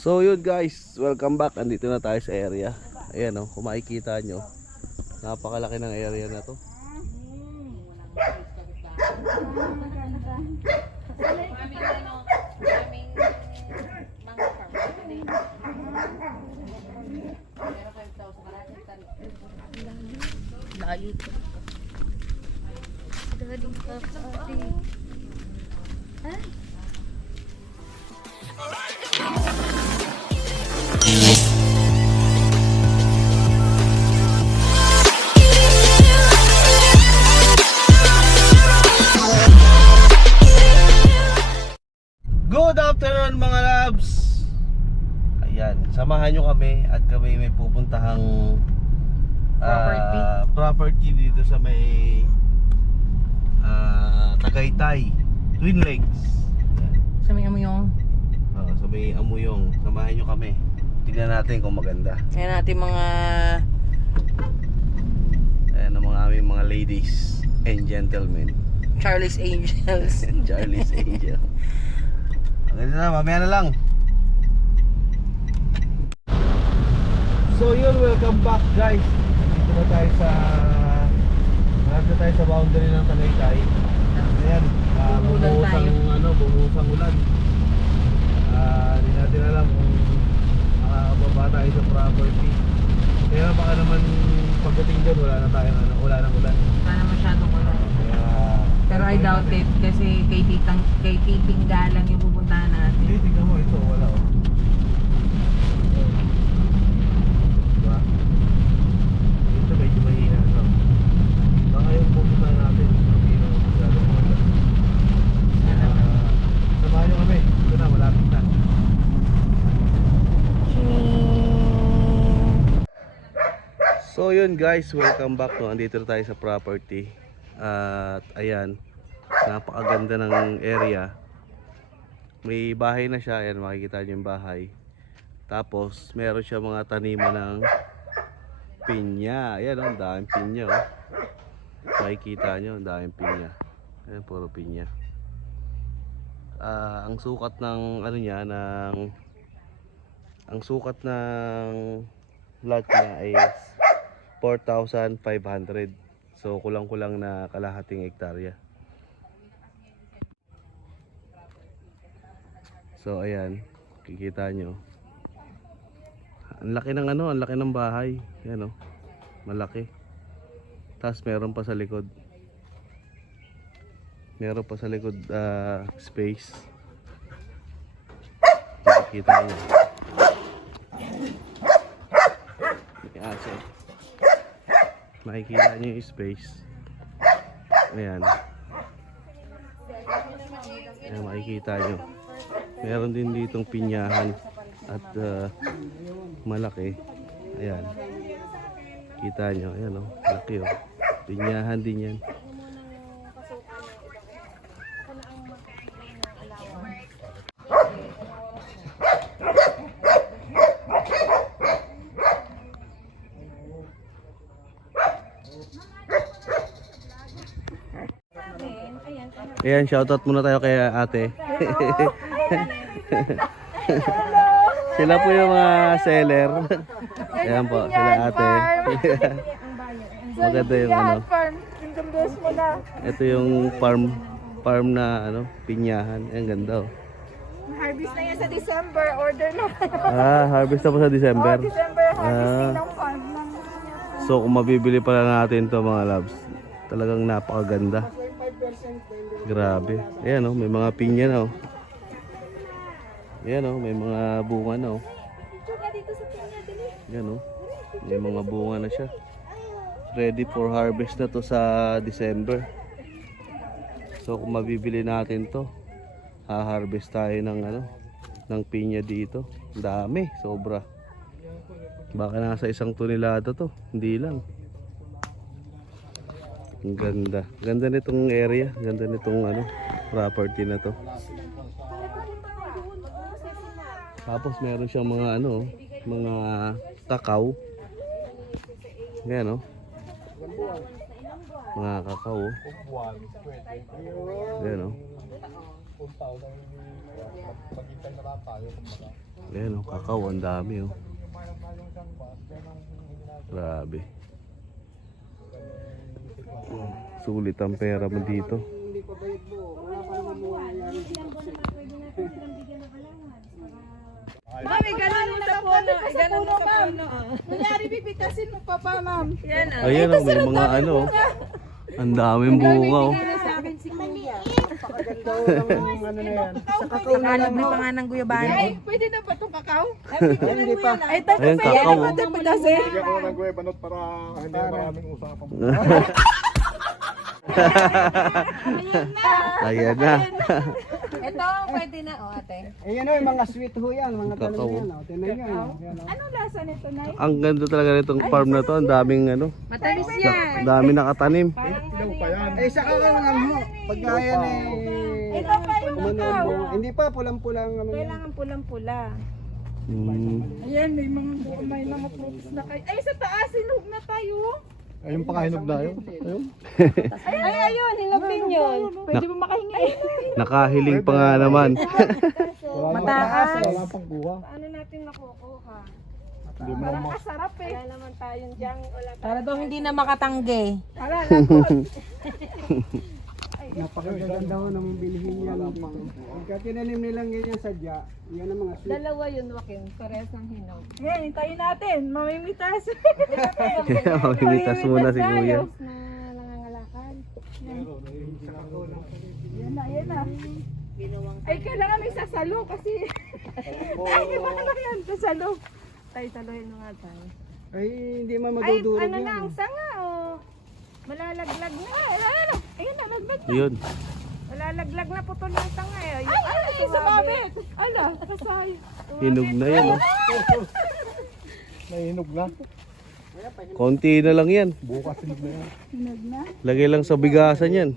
So yun guys, welcome back. Andito na tayo sa area. Ayan o, kung makikita nyo, napakalaki ng area na to. Layo ko. Dading kapati. Ay. Good afternoon mga labs. Ayan, samahan nyo kami at kami may pupuntahang property dito sa may Tagaytay, Twin Lakes. Sa may amuyong. Sa may Amuyong. Samahan nyo kami. Tignan natin kung maganda. Ayan natin mga Ayan ang mga aming mga ladies and gentlemen. Charlie's Angels. Charlie's Angel. Maganda na, mamaya na lang. So yun, welcome back guys. Dito na tayo sa boundary ng Tagaytay. Ayan, bumuhos ang ulan. Hindi natin alam kung makakababa tayo sa property. Kaya baka naman pagdating dyan wala nang ulan. Sana masyadong wala. Pero I doubt it kasi kay Titing Galang yung pupuntahan natin. Hindi, tignan mo ito, wala oh. Diba? Ito medyo mahina no? Baka yung pupuntahan natin hindi na masyadong wala. Samahan nyo kami, ito na, malapit na. So yun guys, welcome back no. Andito na tayo sa property. At ayan, napakaganda ng area. May bahay na siya, ayan makikita nyo yung bahay. Tapos meron siya mga taniman ng pinya. Ayan o, ang daming pinya oh. Makikita nyo, ang daming pinya. Ayan, puro pinya. Ang sukat ng ano niya, ang sukat ng lot niya is 4,500. So kulang-kulang na kalahating hektarya. So ayan, kikita nyo. Ang laki ng ang laki ng bahay. Ayan oh, malaki. Tapos meron pa sa likod. Meron pa sa likod space. Kikita nyo. May aso. Makikita nyo yung space. Ayan. Ayan, makikita nyo. Meron din ditong pinyahan at malaki. Ayan. Kita nyo. Ayan o. Laki o. Pinyahan din yan. Ayan, shoutout muna tayo kay ate. Sila po yung mga seller. Ayan po, sila ate. Maganda yung ito yung farm na pinyahan. Ayan, ganda oh. Harvest na yan sa December, order na. Harvest na po sa December. December harvesting ng farm ng. So kung mabibili pala natin to mga loves, talagang napakaganda. Grabe. Ayan oh, may mga pinya na oh. Ayan oh, may mga bunga na oh. Ayan oh, may mga bunga na siya. Ready for harvest na to sa December. So kung mabibili natin to, ha-harvest tayo ng ng pinya dito. Dami, sobra. Baka nasa 1 tonelada to, hindi lang. Ang ganda. Ganda nitong area. Ganda nitong property na to. Tapos meron siyang mga mga kakao. Ayan mga kakao. Ayan Ayan o, kakao, ang dami o. Grabe. Sulit ang pera mo dito. Mami, ganun mo sa puno. Ganun mo sa puno. Kunyari, bibitasin mo pa pa, ma'am. Yan ah. Ayan o, may mga ano. Ang daming bunga o. Sa akin si Kuya. Nakalog na pa nga ng guyabano. Ay, pwede na ba itong kakao? Hindi pa. Ay, tayo Ayan, pa kakao. yan. Kasi. Hindi ako nag-webanot para hindi maraming usapan. Ayan na. Ito, pwede na. O, ate. Eh yan o, yung mga sweet ho yan, mga Kakao. talong yan. O, tinan nyo yan. Yan, o. Anong lasa nito, Nay? Ang ganda talaga nitong farm na to. Ang daming ano. Matalis Ang dami nakatanim. Ilaw pa yan. Eh sa kakao lang ho. Pagka yan eh. Ito pa yung Umano ang kakao. bunga. Hindi pa, pulang-pulang. Ano yan. Kailangan pulang-pula. Hmm. Ayan, may mga fruits na kayo. Ay, sa taas, sinug na tayo. Ayun pa kahinog na yun. Ayun. Ay, ayun, hinapin yun. Pwede mo makahingi. Nakahiling pa nga naman. Wala nang Mataas. taas, wala pang buha. Paano natin nakukuha? Hindi mo Parang naman. kasarap eh. Wala naman tayong diyang, wala Para daw hindi na makatangge. Wala lakot. Napakaganda ho ng bilhin yan. Pagka tinanim nilang ganyan sadya, yan ang mga sweet. Dalawa yun, Joaquin. Parehas ng hinog. Ngayon, hintayin natin. Mamimitas. Mamimitas muna si Kuya. Na nangangalakal. Yan na, yan na. Ay, kailangan may sasalo kasi. Ay, paano yan? Sasalo. Tayo, saluhin mo nga tayo. Ay, hindi man Ay, madudurog ano yan. na, ang sanga, oh. Malalaglag na. Ay, ayun na, laglag na. Yun. Malalaglag na putol ng sanga eh. Ay, sumabit. Ala, kasay. Hinog na yan. Oh. Nahinog na. Konti na lang yan. Bukas hinog na yan. Hinog na. Lagay lang sa bigasan yan.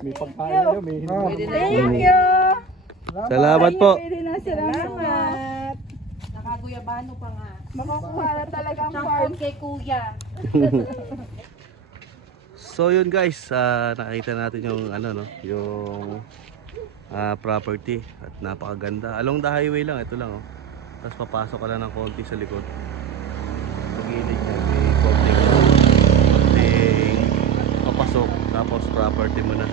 May pagkain na yun, may hinog na. Thank you. Salamat po. Pwede na salamat. Nakaguyabano pa nga. Makukuha na talaga ang farm. Kay kuya. So yun guys, nakita natin yung ano no, yung property at napakaganda. Along the highway lang, ito lang oh. Tapos papasok ka lang ng konti sa likod. Sa gilid niya, may konting papasok, tapos property mo na.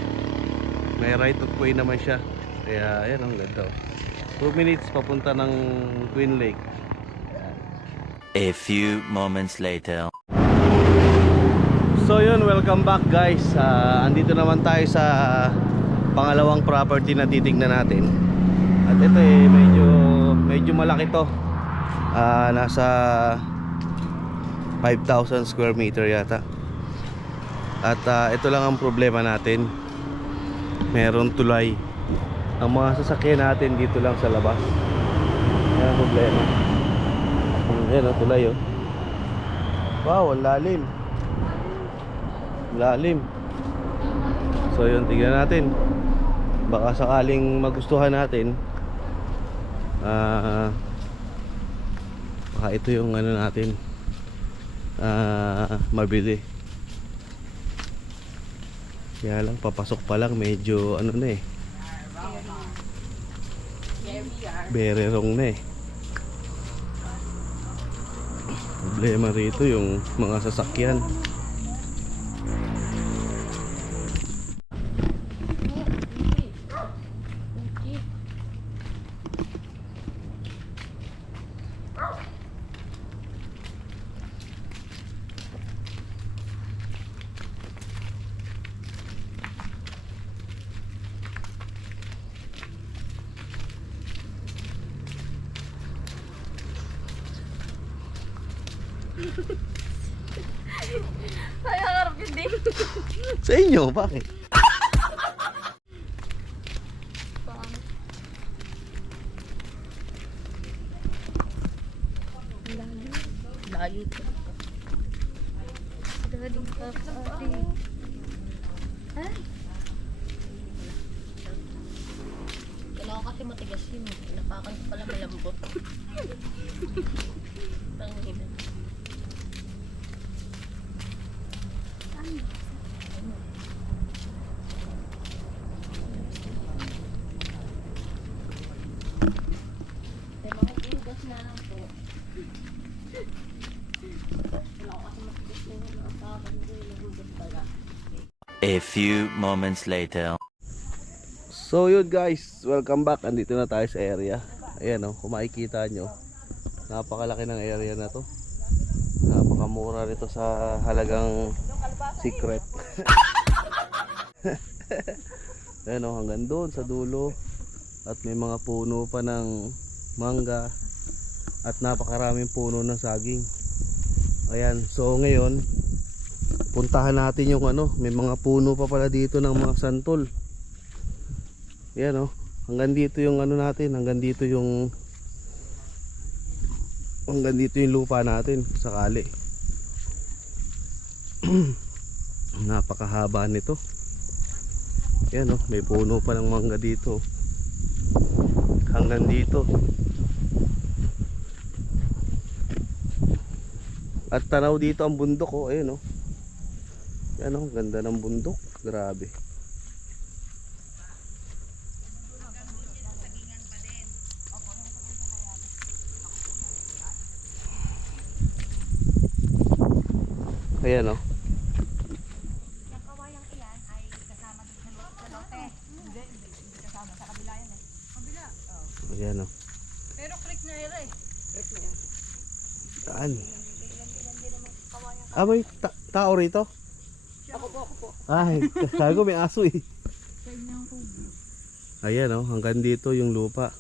May right of way naman siya. Kaya ayan ang ganda oh. 2 minutes papunta ng Queen Lake. A few moments later. So yun, welcome back guys. Andito naman tayo sa pangalawang property na titignan natin. At ito eh, medyo malaki to. Nasa 5,000 square meter yata. At ito lang ang problema natin. Meron tulay. Ang mga sasakyan natin dito lang sa labas. Yan ang problema. Yan ang tulay oh. Wow, ang lalim. Lalim. So yun, tignan natin. Baka sakaling magustuhan natin, baka ito yung ano natin, mabili. Kaya lang, papasok pa lang, medyo ano na eh, very wrong na eh. Problema rito yung mga sasakyan. Ay, harap yun din. Sa inyo, bakit? Layo ka. Galing ka ate. Ay. Kailangan kasi matigas yun. Napakan ko pala malambot. Tangina. nga lang po. Wala ko kasi matigas yun. Nagugot pala. A few moments later. So yun guys, welcome back. Andito na tayo sa area. Ayan o, kung makikita nyo, napakalaki ng area na to. Napakamura nito sa halagang secret. Ayan o, hanggang doon sa dulo. At may mga puno pa ng mangga. At napakaraming puno ng saging. Ayan, so ngayon puntahan natin yung ano, may mga puno pa pala dito ng mga santol. Ayan o, hanggang dito yung ano natin, hanggang dito yung lupa natin sakali. Napakahaba nito. Ayan o, may puno pa ng mangga dito hanggang dito. At tanaw dito ang bundok oh, ayun oh. Yan oh, ganda ng bundok, grabe. Ayan oh. Yung kawayang iyan ay kasama din sa lote. Hindi kasama sa kabila yan eh. Kabila? Oo. Ayan oh. Pero creek na yun eh. Creek na yan. Saan? Ah, may tao rito? Ako po. Ay, sabi ko may aso eh. Ayan oh, hanggang dito yung lupa.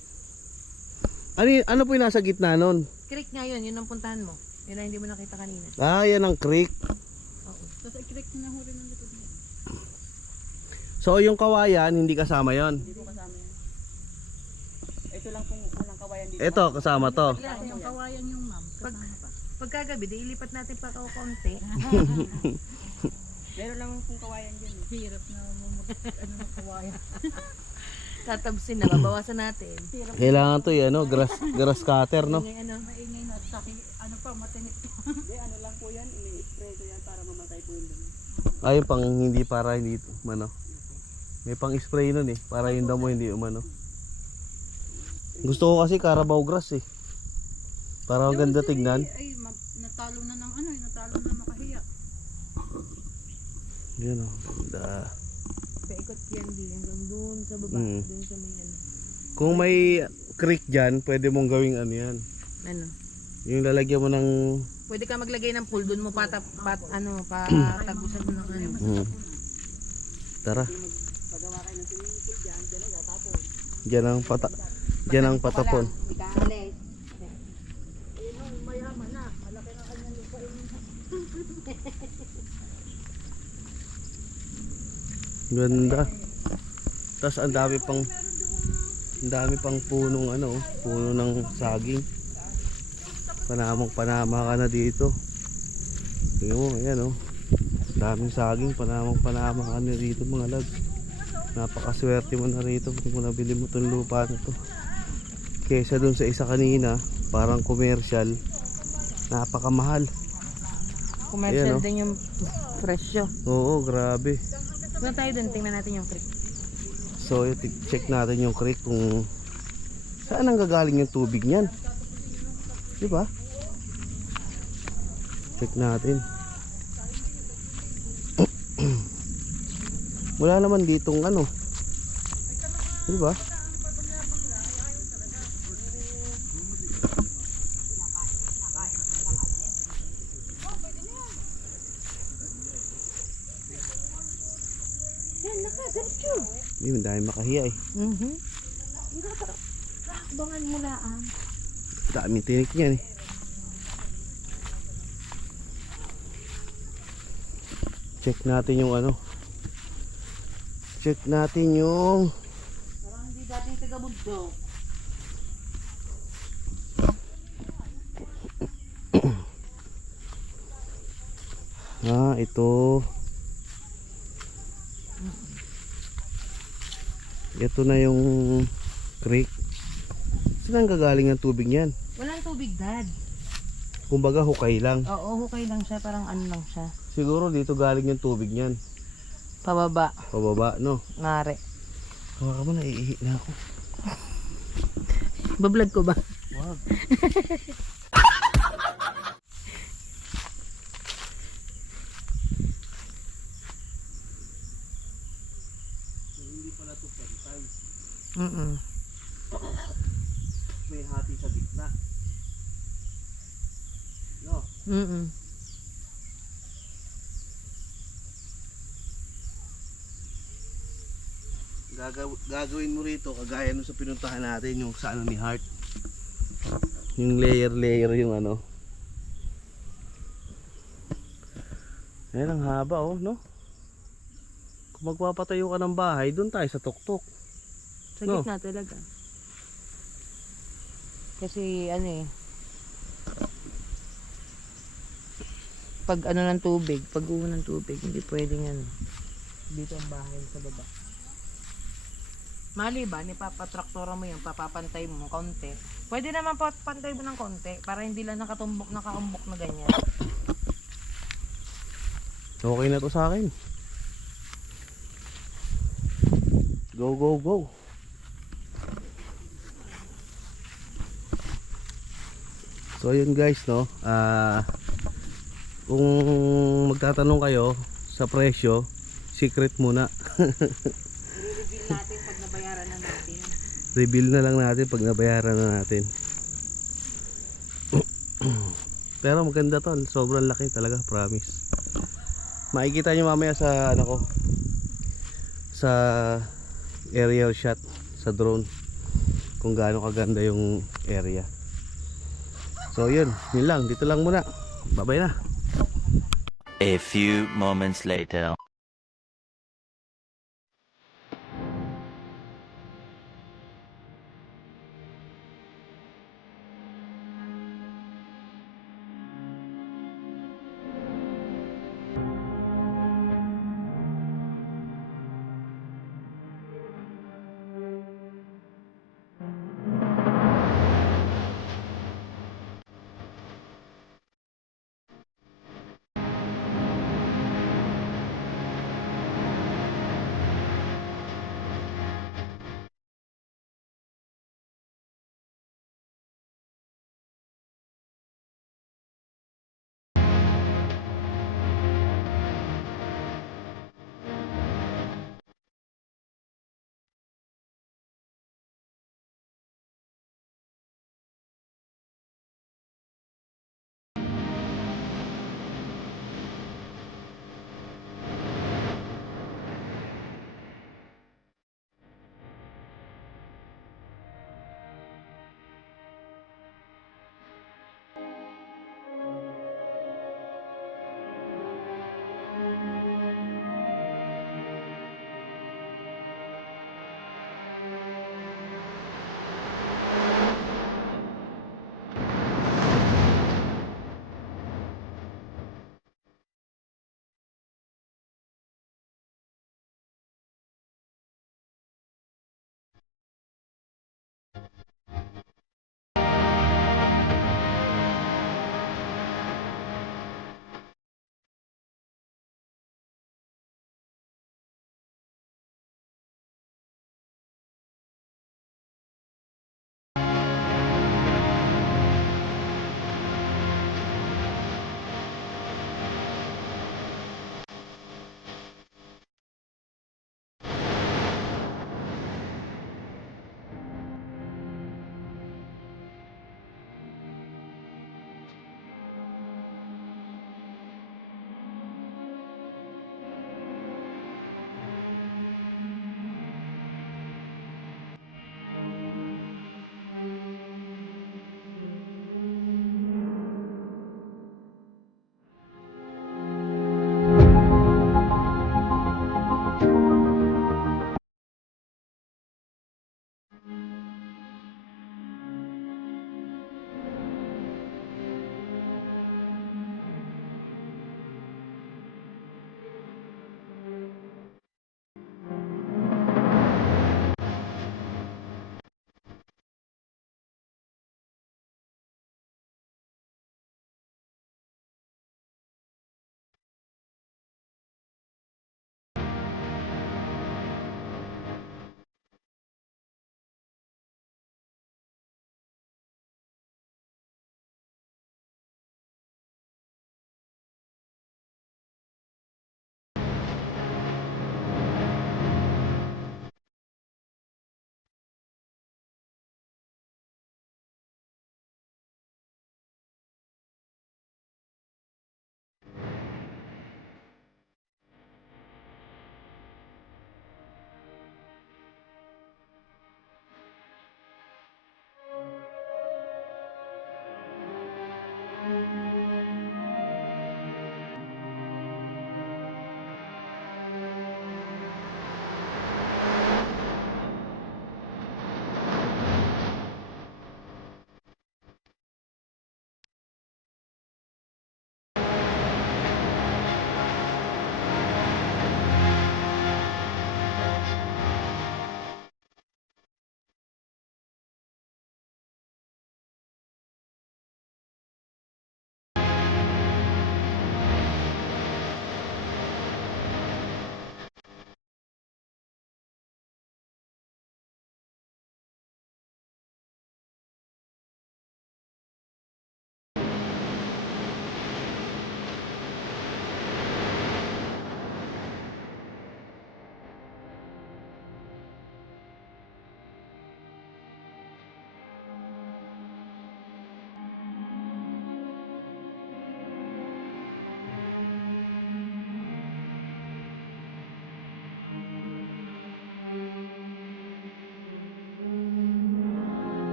Ano po yung nasa gitna nun? Creek nga yun, yun ang puntahan mo. Yun ang hindi mo nakita kanina. Ah, yan ang creek. Oo. So sa creek na huli ng likod niya. So yung kawayan, hindi kasama yon. Hindi ko kasama yan. Ito lang pong unang kawayan dito. Ito, kasama to. Kasi yung kawayan yung ma'am. Kasama pa. Pagkagabi, di ilipat natin pa konti. Meron lang pong kawayan dyan. Hirap na ng kawayan. Tatabsin na, babawasan natin. Kailangan to yung ano, grass cutter, no? Ngayon, ano, Maingay na. Saki, ano pa, matinik. Hindi, ano lang po yan. Ini-spray ko yan para mamatay po yung dumi. Ay, pang hindi para hindi umano. May pang spray nun eh, para yung damo hindi umano. Gusto ko kasi Carabao grass eh. Para ang ganda tignan. Ay, natalo na ng ano, natalo na makahiya. Yan o, ganda. paikot yan din hanggang doon sa baba, Mm. doon sa may ano. Kung may creek dyan, pwede mong gawing ano yan. Ano? Yung lalagyan mo ng... Pwede ka maglagay ng pool doon mo patagusan mo ng ano. Tara. Diyan ang patapon. Ganda. Tapos ang dami pang punong ano, puno ng saging. Panama ka na dito. Tingnan mo, ayan oh. Daming saging, panama ka na dito mga lads. Napakaswerte mo na rito kung nabili mo tong lupa na to. Kesa dun sa isa kanina, parang commercial, napakamahal. Commercial Ayan, oh. din yung presyo. Oo, grabe. Doon tayo doon, tingnan natin yung creek. So, check natin yung creek kung saan ang gagaling yung tubig niyan. Di ba? Check natin. Wala naman ditong ano. Di ba? Hindi, dahil makahiya eh. Bangan mo na ang. Daming tinik niyan eh. Check natin yung ano. Check natin yung Parang hindi dati taga-bundok. ito. Ito na yung creek. Saan ang gagaling ang tubig niyan? Walang tubig, Dad. Kumbaga hukay lang. Oo, hukay lang siya, parang ano lang siya. Siguro dito galing yung tubig niyan. Pababa, Pababa, no? ngare. Hawakan mo, naiihi na ako. Bablog ko ba? Wow. Wag. Hindi pala ito pantay. May hati sa gitna. No? Gagawin mo rito kagaya nung sa pinuntahan natin yung sa ano ni Heart. Yung layer yung ano. Ayan ang haba oh, no? Kung magpapatayo ka ng bahay, doon tayo sa tuktok. Sa No. gitna talaga. Kasi ano eh. Pag ano ng tubig, pag uho ng tubig, hindi pwedeng ano. Dito ang bahay sa baba. Maliban, ipapatraktora mo yun, papapantay mo konti. Pwede naman papantay mo ng konti para hindi lang nakatumbok, nakaumbok na ganyan. Okay na to sa akin. Go, go, go. So yun guys, no? Kung magtatanong kayo sa presyo, secret muna. I-reveal natin pag nabayaran na natin. Reveal na lang natin pag nabayaran na natin. Pero maganda to, sobrang laki talaga, promise. Makikita nyo mamaya sa ano ko, sa aerial shot sa drone kung gaano kaganda yung area. So yun lang, dito lang muna. Bye bye na. A few moments later.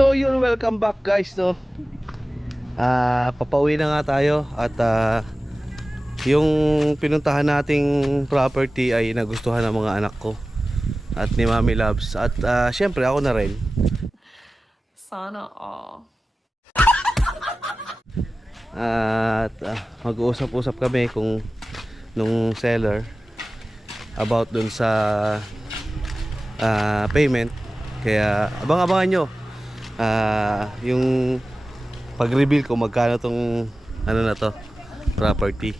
So yun, welcome back guys, no. Papauwi na nga tayo at yung pinuntahan nating property ay nagustuhan ng mga anak ko at ni Mami Loves at syempre ako na rin. Sana all. At mag-uusap-usap kami kung nung seller about dun sa payment, kaya abang-abangan nyo yung pag-reveal kung magkano tong ano na to property.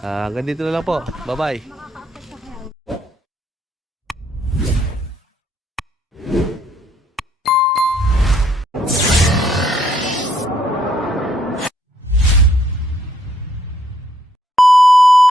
Hanggang dito na lang po, bye bye.